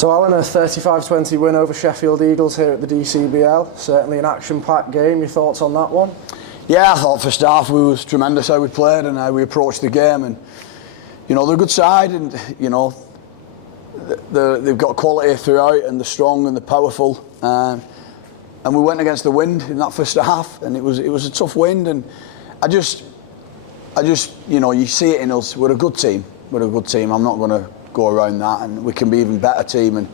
So Allan, a 35-20 win over Sheffield Eagles here at the DCBL. Certainly an action-packed game. Your thoughts on that one? Yeah, I thought first half we was tremendous how we played and how we approached the game, and you know they're a good side, and you know they've got quality throughout, and they're strong and they're powerful. And we went against the wind in that first half, and it was a tough wind. And I just you know, you see it in us. We're a good team. We're a good team. I'm not going to go around that, and we can be even better team. And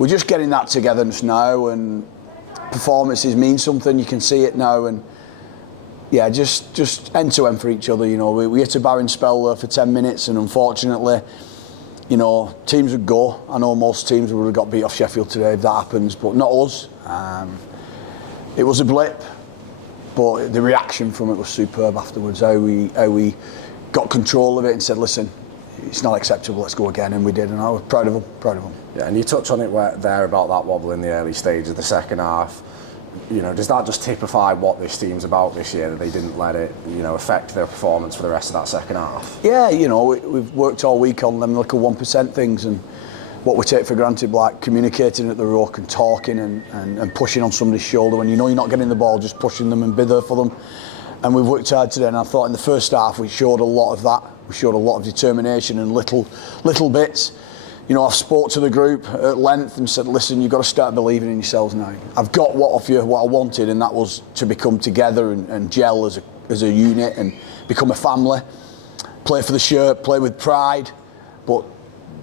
we're just getting that togetherness now, and performances mean something. You can see it now, and yeah, just end to end for each other. You know, we hit a barren spell there for 10 minutes, and unfortunately, you know, teams would go. I know most teams would have got beat off Sheffield today if that happens, but not us. It was a blip, but the reaction from it was superb afterwards. How we got control of it and said, listen, it's not acceptable, let's go again, and we did, and I was proud of them. Yeah, and you touched on it there about that wobble in the early stage of the second half. You know, does that just typify what this team's about this year, that they didn't let it, you know, affect their performance for the rest of that second half? Yeah, you know, we've worked all week on them little 1% things, and what we take for granted, like communicating at the ruck and talking and pushing on somebody's shoulder when you know you're not getting the ball, just pushing them and be there for them. And we've worked hard today, and I thought in the first half we showed a lot of that. We showed a lot of determination and little bits. You know, I've spoke to the group at length and said, listen, you've got to start believing in yourselves now. I've got what I wanted, and that was to become together and gel as a unit and become a family. Play for the shirt, play with pride. But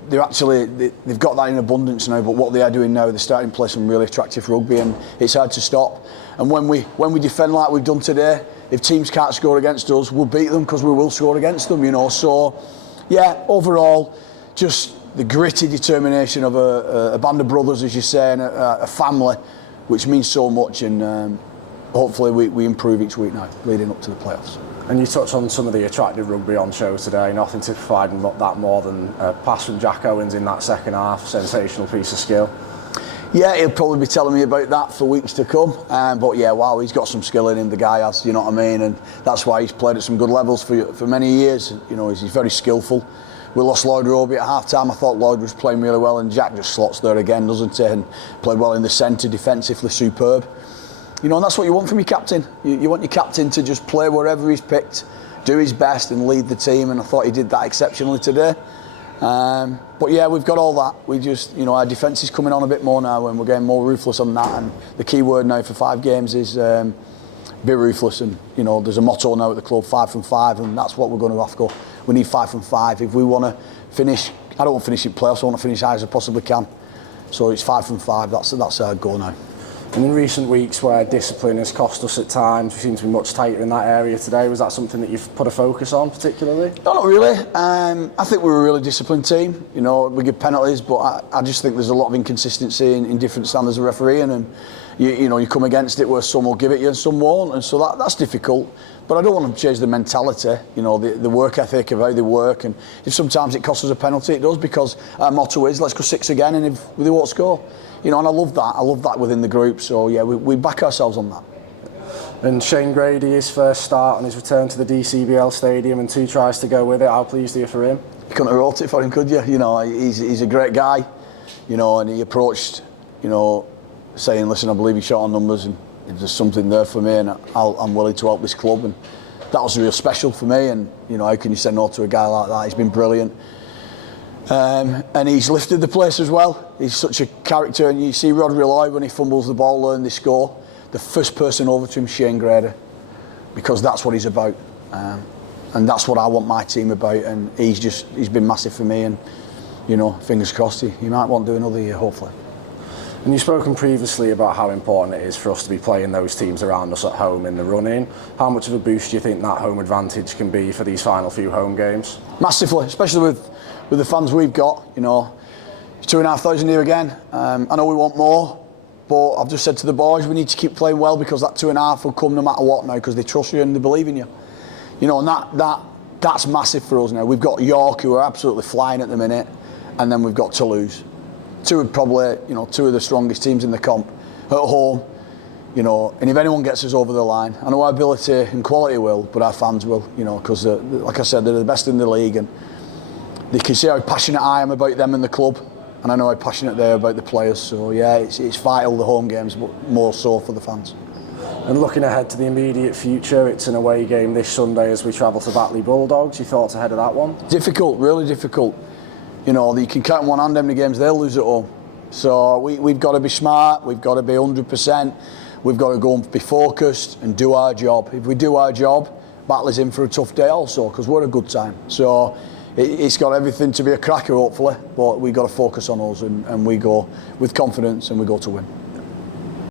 they've got that in abundance now, but what they are doing now, they're starting to play some really attractive rugby, and it's hard to stop. And when we defend like we've done today, if teams can't score against us, we'll beat them, because we will score against them, you know. So, yeah, overall, just the gritty determination of a band of brothers, as you say, and a family, which means so much, and hopefully we improve each week now, leading up to the playoffs. And you touched on some of the attractive rugby on show today. Nothing to provide that more than a pass from Jack Owens in that second half. Sensational piece of skill. Yeah, he'll probably be telling me about that for weeks to come. But yeah, wow, he's got some skill in him, the guy has, you know what I mean? And that's why he's played at some good levels for many years. You know, he's very skillful. We lost Lloyd Roby at half-time. I thought Lloyd was playing really well, and Jack just slots there again, doesn't he? And played well in the centre, defensively superb. You know, and that's what you want from your captain. You want your captain to just play wherever he's picked, do his best and lead the team, and I thought he did that exceptionally today. But yeah, we've got all that. We just, you know, our defence is coming on a bit more now, and we're getting more ruthless on that, and the key word now for 5 games is be ruthless. And you know, there's a motto now at the club, 5 from 5, and that's what we're going to have to go. We need 5 from 5 if we want to finish. I don't want to finish in playoffs, I want to finish high as I possibly can. So it's 5 from 5, that's our goal now. And in recent weeks where discipline has cost us at times, we seem to be much tighter in that area today. Was that something that you've put a focus on particularly? No, not really. I think we're a really disciplined team. You know, we give penalties, but I just think there's a lot of inconsistency in different standards of refereeing, and you know, you come against it where some will give it you and some won't, and so that's difficult. But I don't want to change the mentality, you know, the work ethic of how they work, and if sometimes it costs us a penalty, it does, because our motto is let's go 6 again, and if they won't score. You know, and I love that within the group. So yeah, we back ourselves on that. And Shane Grady, his first start on his return to the DCBL stadium, and 2 tries to go with it. How pleased are you for him? You couldn't have wrote it for him, could you? You know, he's a great guy, you know, and he approached, you know, saying, listen, I believe you shot on numbers, and if there's something there for me, and I'm willing to help this club. And that was real special for me. And you know, how can you say no to a guy like that? He's been brilliant. And he's lifted the place as well. He's such a character, and you see Rodri Lloyd when he fumbles the ball and they score. The first person over to him, Shane Grady, because that's what he's about, and that's what I want my team about. And he's been massive for me, and you know, fingers crossed he might want to do another year, hopefully. And you've spoken previously about how important it is for us to be playing those teams around us at home in the run-in. How much of a boost do you think that home advantage can be for these final few home games? Massively, especially with the fans we've got. You know, it's 2,500 here again. I know we want more, but I've just said to the boys, we need to keep playing well, because that 2.5 will come no matter what now, because they trust you and they believe in you. You know, and that's massive for us now. We've got York, who are absolutely flying at the minute, and then we've got Toulouse. 2 of probably, you know, 2 of the strongest teams in the comp at home. You know, and if anyone gets us over the line, I know our ability and quality will, but our fans will. You know, because like I said, they're the best in the league, and they can see how passionate I am about them and the club. and I know how passionate they are about the players. So yeah, it's vital, the home games, but more so for the fans. And looking ahead to the immediate future, it's an away game this Sunday as we travel to Batley Bulldogs. Your thoughts ahead of that one? Difficult, really difficult. You know, you can count on one hand how many games they'll lose at home. So we've got to be smart, we've got to be 100%, we've got to go and be focused and do our job. If we do our job, Batley's in for a tough day also, because we're a good time. So it's got everything to be a cracker, hopefully, but we've got to focus on us, and we go with confidence and we go to win.